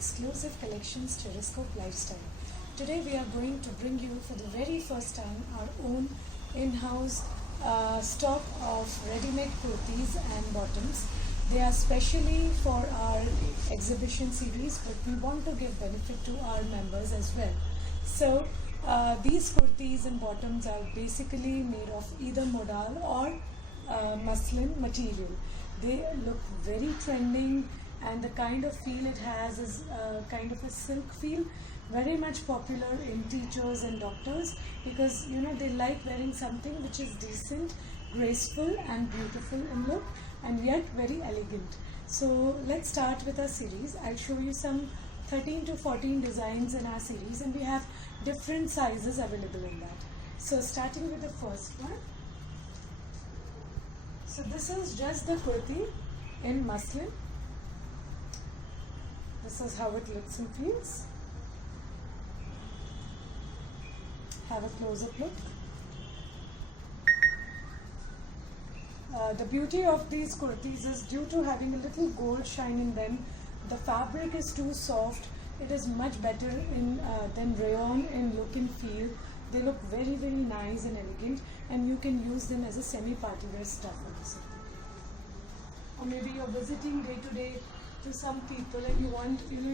exclusive collections Terrascope Lifestyle. Today we are going to bring you for the very first time our own in-house stock of ready-made kurtis and bottoms. They are specially for our exhibition series, but we want to give benefit to our members as well. So these kurtis and bottoms are basically made of either modal or muslin material. They look very trending, and the kind of feel it has is kind of a silk feel, very much popular in teachers and doctors, because they like wearing something which is decent, graceful and beautiful in look, and yet very elegant. So let's start with our series. I'll show you some 13 to 14 designs in our series, and we have different sizes available in that. So starting with the first one. So this is just the kurti in muslin. This is how it looks and feels. Have a close-up look. The beauty of these kurtis is due to having a little gold shine in them. The fabric is too soft. It is much better than rayon in look and feel. They look very, very nice and elegant, and you can use them as a semi-party wear stuff also. Or maybe you're visiting day to day to some people and you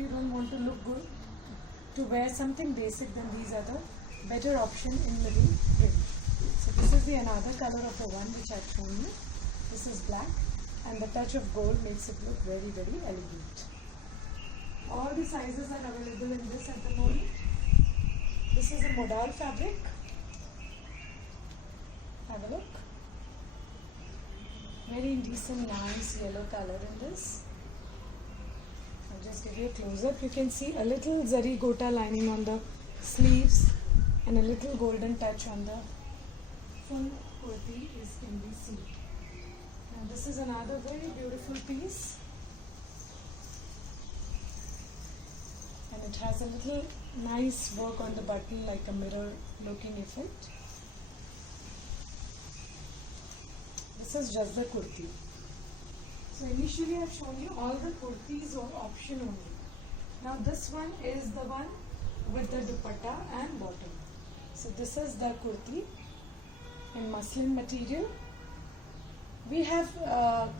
don't want to look good, to wear something basic, then these are the better option in middle print. So this is the another color of the one which I've shown you. This is black, and the touch of gold makes it look very, very elegant. All the sizes are available in this at the moment. This is a modal fabric. Have a look. Very decent, nice yellow color in this. I'll just give you a close-up. You can see a little zari gota lining on the sleeves and a little golden touch on the full kurti can be seen. And this is another very beautiful piece. And it has a little nice work on the button, like a mirror looking effect. This is just the kurti. So initially I've shown you all the kurtis or option only. Now this one is the one with the dupatta and bottom. So this is the kurti in muslin material. We have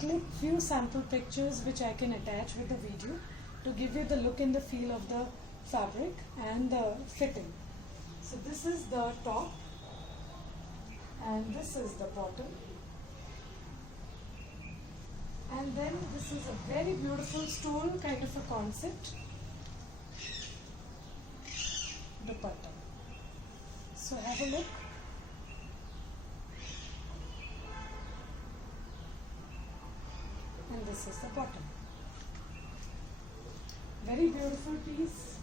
clipped few sample pictures which I can attach with the video to give you the look and the feel of the fabric and the fitting. So this is the top and this is the bottom. And then this is a very beautiful stole kind of a concept, dupatta. So have a look. And this is the bottom. Very beautiful piece,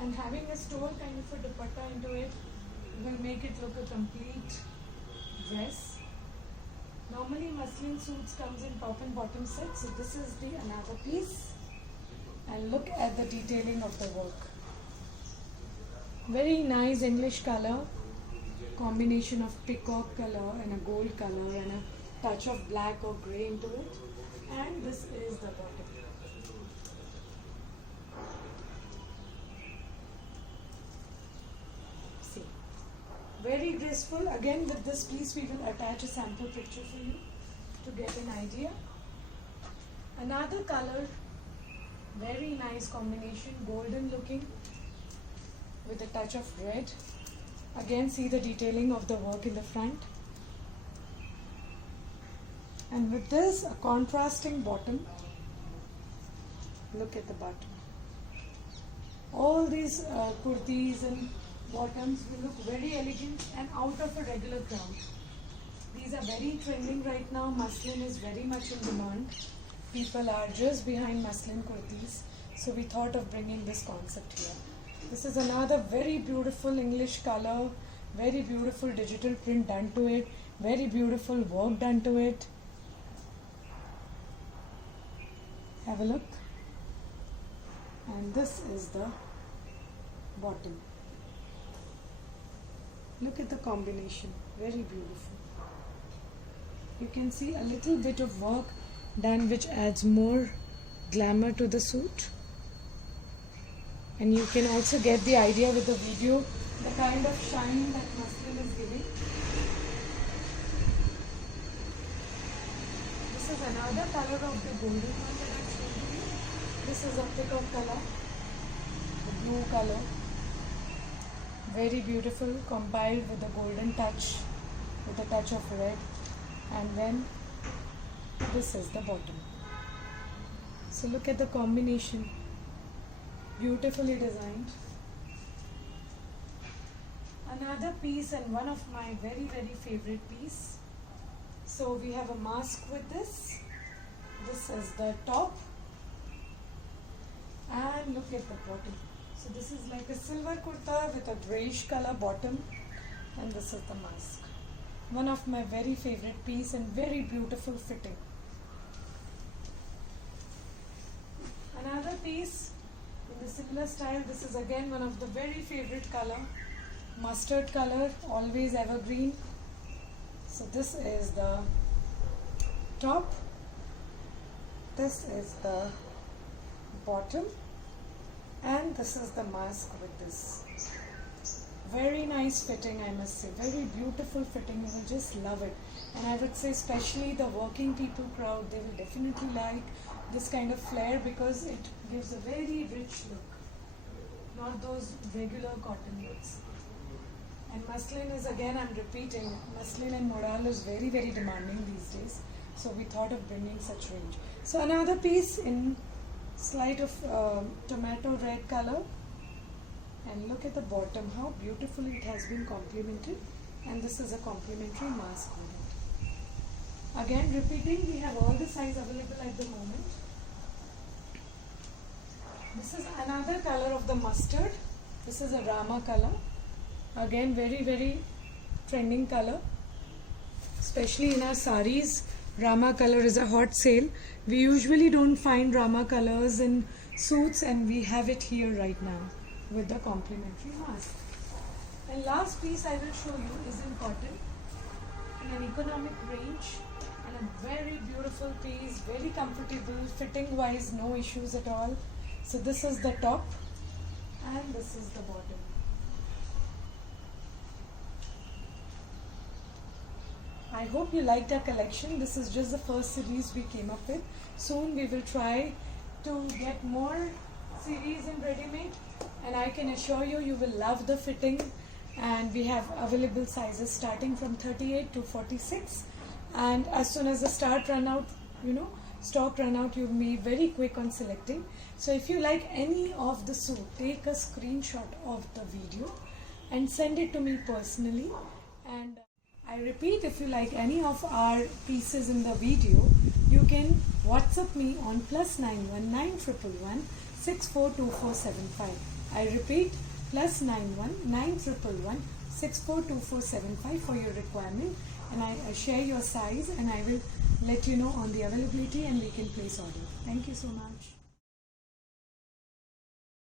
and having a stole kind of a dupatta into it will make it look a complete dress. Normally muslin suits comes in top and bottom set, so this is the another piece, and look at the detailing of the work. Very nice English color, combination of peacock color and a gold color and a touch of black or grey into it, and this is the bottom. See, very graceful. Again, with this piece we will attach a sample picture for you to get an idea. Another color, very nice combination, golden looking with a touch of red. Again, see the detailing of the work in the front. And with this, a contrasting bottom. Look at the bottom. All these kurtis and bottoms will look very elegant and out of a regular ground. These are very trending right now. Muslin is very much in demand. People are just behind muslin kurtis. So we thought of bringing this concept here. This is another very beautiful English color. Very beautiful digital print done to it. Very beautiful work done to it. Have a look. And this is the bottom. Look at the combination, very beautiful. You can see a little bit of work done which adds more glamour to the suit. and you can also get the idea with the video the kind of shine that muslin is giving. This is another color of the golden one that I showed you. This is a peacock color, the blue color, very beautiful, compiled with the golden touch, with a touch of red, and then this is the bottom. So look at the combination, beautifully designed. Another piece, and one of my very favorite piece. So we have a mask with this. This is the top, and look at the bottom. So this is like a silver kurta with a greyish color bottom, and this is the mask. One of my very favorite piece and very beautiful fitting. Another piece in the similar style. This is again one of the very favorite color, mustard color, always evergreen. So this is the top, this is the bottom, and this is the mask with this. Very nice fitting, I must say, very beautiful fitting. You will just love it. And I would say especially the working people crowd, they will definitely like this kind of flare because it gives a very rich look, not those regular cotton looks. And muslin is, again I'm repeating, muslin and modal is very demanding these days, so we thought of bringing such range. So another piece in slight of tomato red color, and look at the bottom, how beautifully it has been complemented, and this is a complimentary mask with it. Again repeating, we have all the size available at the moment. This is another color of the mustard. This is a Rama color. Again very trending color, especially in our saris. Rama color is a hot sale. We usually don't find Rama colors in suits, and we have it here right now with the complimentary mask. And last piece I will show you is in cotton, in an economic range, and a very beautiful piece, very comfortable, fitting wise, no issues at all. So this is the top, and this is the bottom. I hope you liked our collection. This is just the first series we came up with. Soon we will try to get more series in ready-made, and I can assure you, you will love the fitting. And we have available sizes starting from 38 to 46, and as soon as the stock run out, you will be very quick on selecting. So if you like any of the suit, take a screenshot of the video and send it to me personally. And I repeat, if you like any of our pieces in the video, you can WhatsApp me on +91 9111 642475. I repeat, +91 9111 642475 for your requirement, and I share your size, and I will let you know on the availability, and we can place order. Thank you so much.